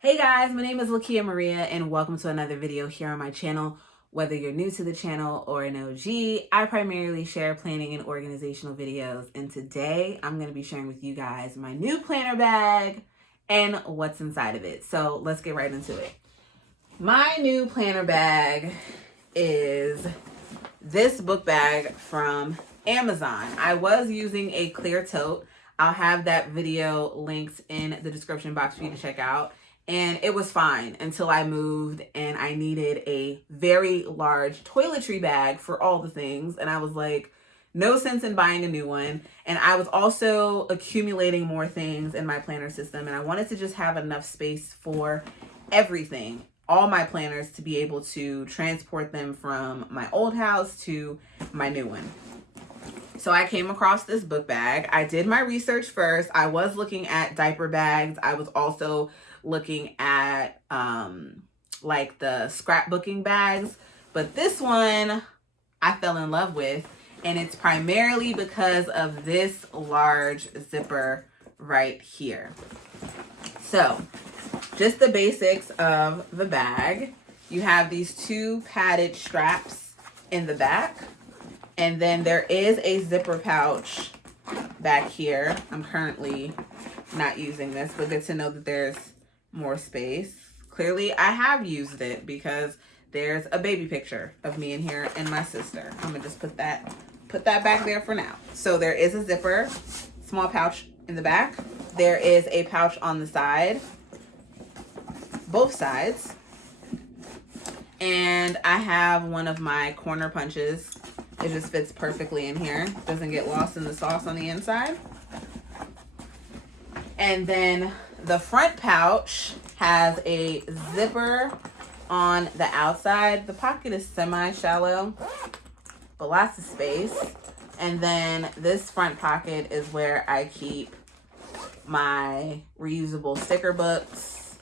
Hey guys, my name is Lakia Maria and welcome to another video here on my channel. Whether you're new to the channel or an OG, I primarily share planning and organizational videos, and today I'm going to be sharing with you guys my new planner bag and what's inside of it. So let's get right into it. My new planner bag is this book bag from Amazon. I was using a clear tote. I'll have that video linked in the description box for you to check out. And it was fine until I moved and I needed a very large toiletry bag for all the things. And I was like, no sense in buying a new one. And I was also accumulating more things in my planner system. And I wanted to just have enough space for everything, all my planners, to be able to transport them from my old house to my new one. So I came across this book bag. I did my research first. I was looking at diaper bags. I was also looking at like the scrapbooking bags, but this one I fell in love with, and it's primarily because of this large zipper right here. So just the basics of the bag. You have these two padded straps in the back, and then there is a zipper pouch back here. I'm currently not using this, but good to know that there's more space. Clearly I have used it because there's a baby picture of me in here and my sister. I'm gonna just put that back there for now. So there is a zipper, small pouch in the back. There is a pouch on the side, both sides. And I have one of my corner punches. It just fits perfectly in here. Doesn't get lost in the sauce on the inside. And then the front pouch has a zipper on the outside. The pocket is semi-shallow, but lots of space. And then this front pocket is where I keep my reusable sticker books.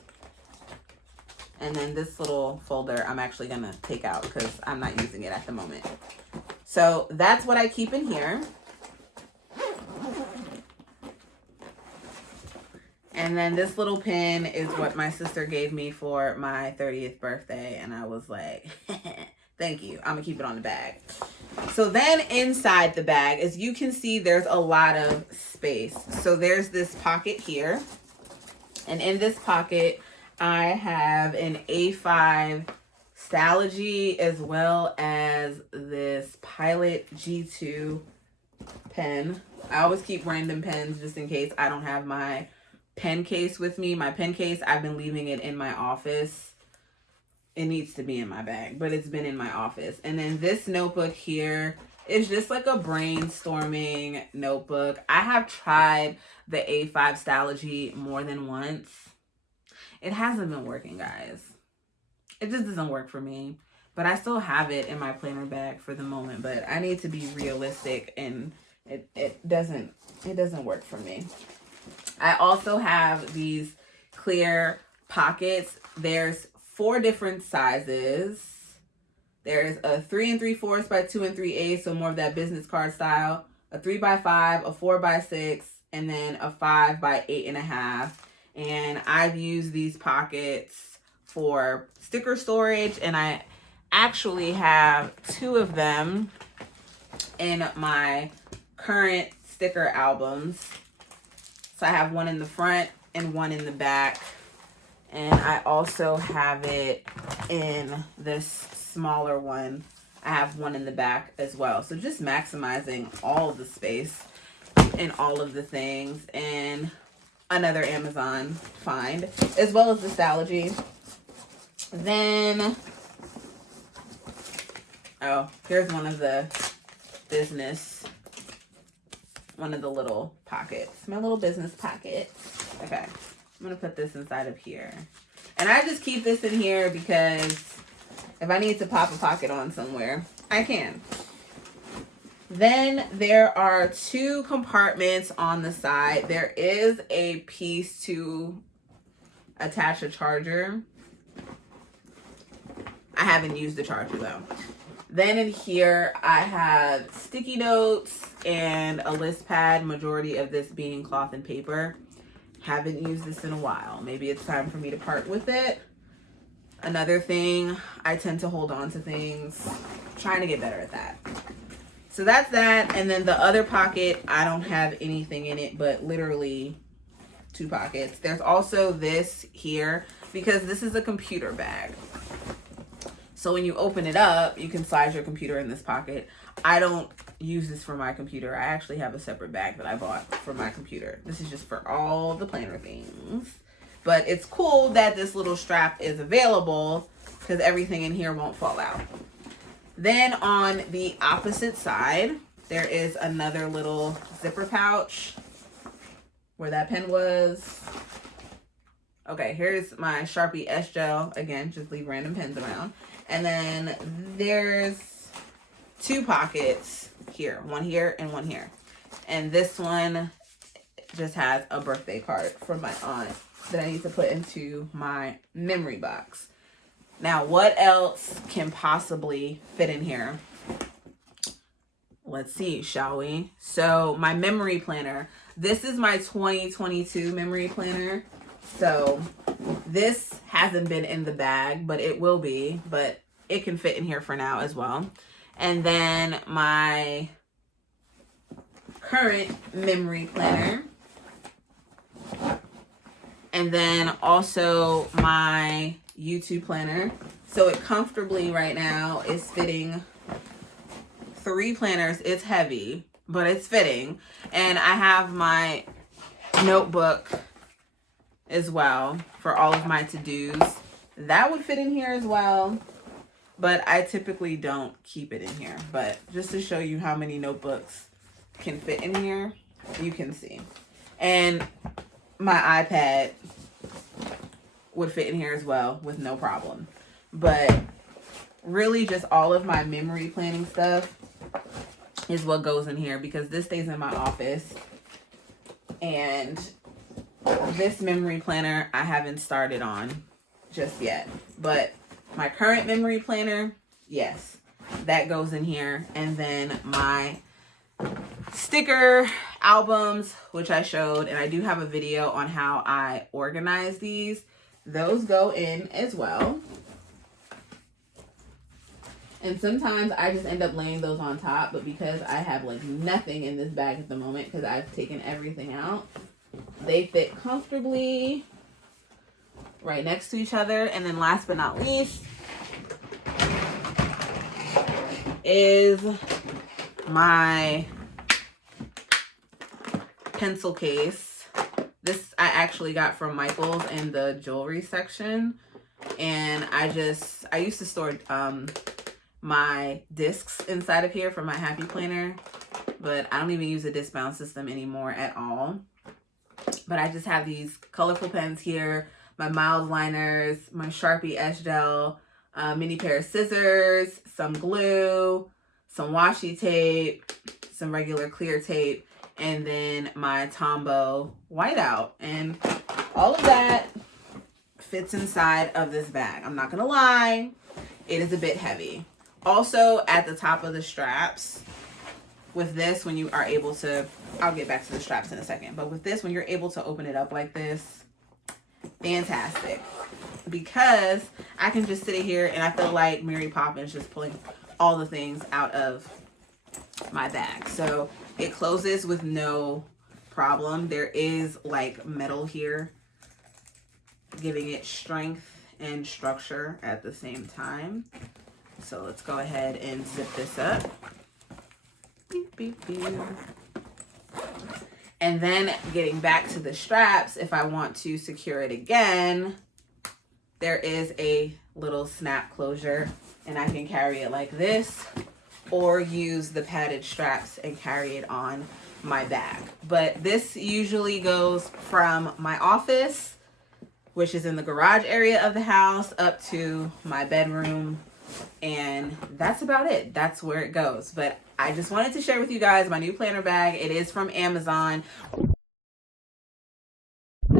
And then this little folder I'm actually gonna take out because I'm not using it at the moment. So that's what I keep in here. And then this little pin is what my sister gave me for my 30th birthday. And I was like, thank you. I'm gonna keep it on the bag. So then inside the bag, as you can see, there's a lot of space. So there's this pocket here. And in this pocket, I have an A5 Stalogy as well as this Pilot G2 pen. I always keep random pens just in case I don't have my pen case with me. My pen case, I've been leaving it in my office. It needs to be in my bag, but it's been in my office. And then this notebook here is just like a brainstorming notebook. I have tried the A5 Stalogy more than once. It hasn't been working, guys. It just doesn't work for me. But I still have it in my planner bag for the moment. But I need to be realistic, and it doesn't work for me. I also have these clear pockets. There's 4 different sizes. There's a 3 3/4 by 2 3/8, so more of that business card style. A 3 by 5, a 4 by 6, and then a 5 by 8.5. And I've used these pockets for sticker storage, and I actually have 2 of them in my current sticker albums. So I have one in the front and one in the back. And I also have it in this smaller one. I have one in the back as well. So just maximizing all of the space and all of the things. And another Amazon find, as well as the Stalogy. Then, oh, here's one of the little pockets. My little business pocket. Okay, I'm gonna put this inside of here. And I just keep this in here because if I need to pop a pocket on somewhere, I can. Then there are 2 compartments on the side. There is a piece to attach a charger. I haven't used the charger though. Then in here, I have sticky notes and a list pad, majority of this being cloth and paper. Haven't used this in a while. Maybe it's time for me to part with it. Another thing, I tend to hold on to things. I'm trying to get better at that. So that's that. And then the other pocket, I don't have anything in it, but literally 2 pockets. There's also this here because this is a computer bag. So when you open it up, you can slide your computer in this pocket. I don't use this for my computer. I actually have a separate bag that I bought for my computer. This is just for all the planner things. But it's cool that this little strap is available because everything in here won't fall out. Then on the opposite side, there is another little zipper pouch where that pen was. Okay, here's my Sharpie S gel. Again, just leave random pens around. And then there's 2 pockets here, one here and one here. And this one just has a birthday card from my aunt that I need to put into my memory box. Now, what else can possibly fit in here? Let's see, shall we? So my memory planner, this is my 2022 memory planner. So this hasn't been in the bag, but it will be, but it can fit in here for now as well. And then my current memory planner. And then also my YouTube planner. So it comfortably right now is fitting 3 planners. It's heavy, but it's fitting. And I have my notebook as well for all of my to-dos. That would fit in here as well, but I typically don't keep it in here. But just to show you how many notebooks can fit in here, you can see. And my iPad would fit in here as well with no problem. But really just all of my memory planning stuff is what goes in here because this stays in my office. And this memory planner I haven't started on just yet. But my current memory planner, yes, that goes in here. And then my sticker albums, which I showed, and I do have a video on how I organize these. Those go in as well. And sometimes I just end up laying those on top, but because I have like nothing in this bag at the moment because I've taken everything out, they fit comfortably right next to each other. And then last but not least is my pencil case. This I actually got from Michael's in the jewelry section. And I used to store my discs inside of here for my Happy Planner, but I don't even use a disc bound system anymore at all. But I just have these colorful pens here, my mild liners, my Sharpie S gel, mini pair of scissors, some glue, some washi tape, some regular clear tape, and then my Tombow whiteout. And all of that fits inside of this bag. I'm not gonna lie, it is a bit heavy. Also, at the top of the straps, with this, when you are able to, I'll get back to the straps in a second, but with this, when you're able to open it up like this, fantastic. Because I can just sit here and I feel like Mary Poppins just pulling all the things out of my bag. So it closes with no problem. There is like metal here, giving it strength and structure at the same time. So let's go ahead and zip this up. Beep, beep, beep. And then getting back to the straps, if I want to secure it again, there is a little snap closure and I can carry it like this or use the padded straps and carry it on my bag. But this usually goes from my office, which is in the garage area of the house, up to my bedroom. And that's about it. That's where it goes. But I just wanted to share with you guys my new planner bag. It is from Amazon.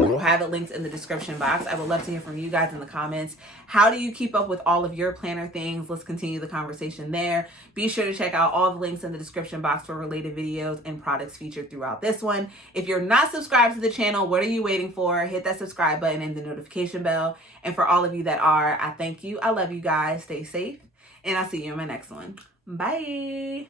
We'll have it linked in the description box. I would love to hear from you guys in the comments. How do you keep up with all of your planner things? Let's continue the conversation there. Be sure to check out all the links in the description box for related videos and products featured throughout this one. If you're not subscribed to the channel, what are you waiting for? Hit that subscribe button and the notification bell. And for all of you that are, I thank you. I love you guys. Stay safe. And I'll see you in my next one. Bye.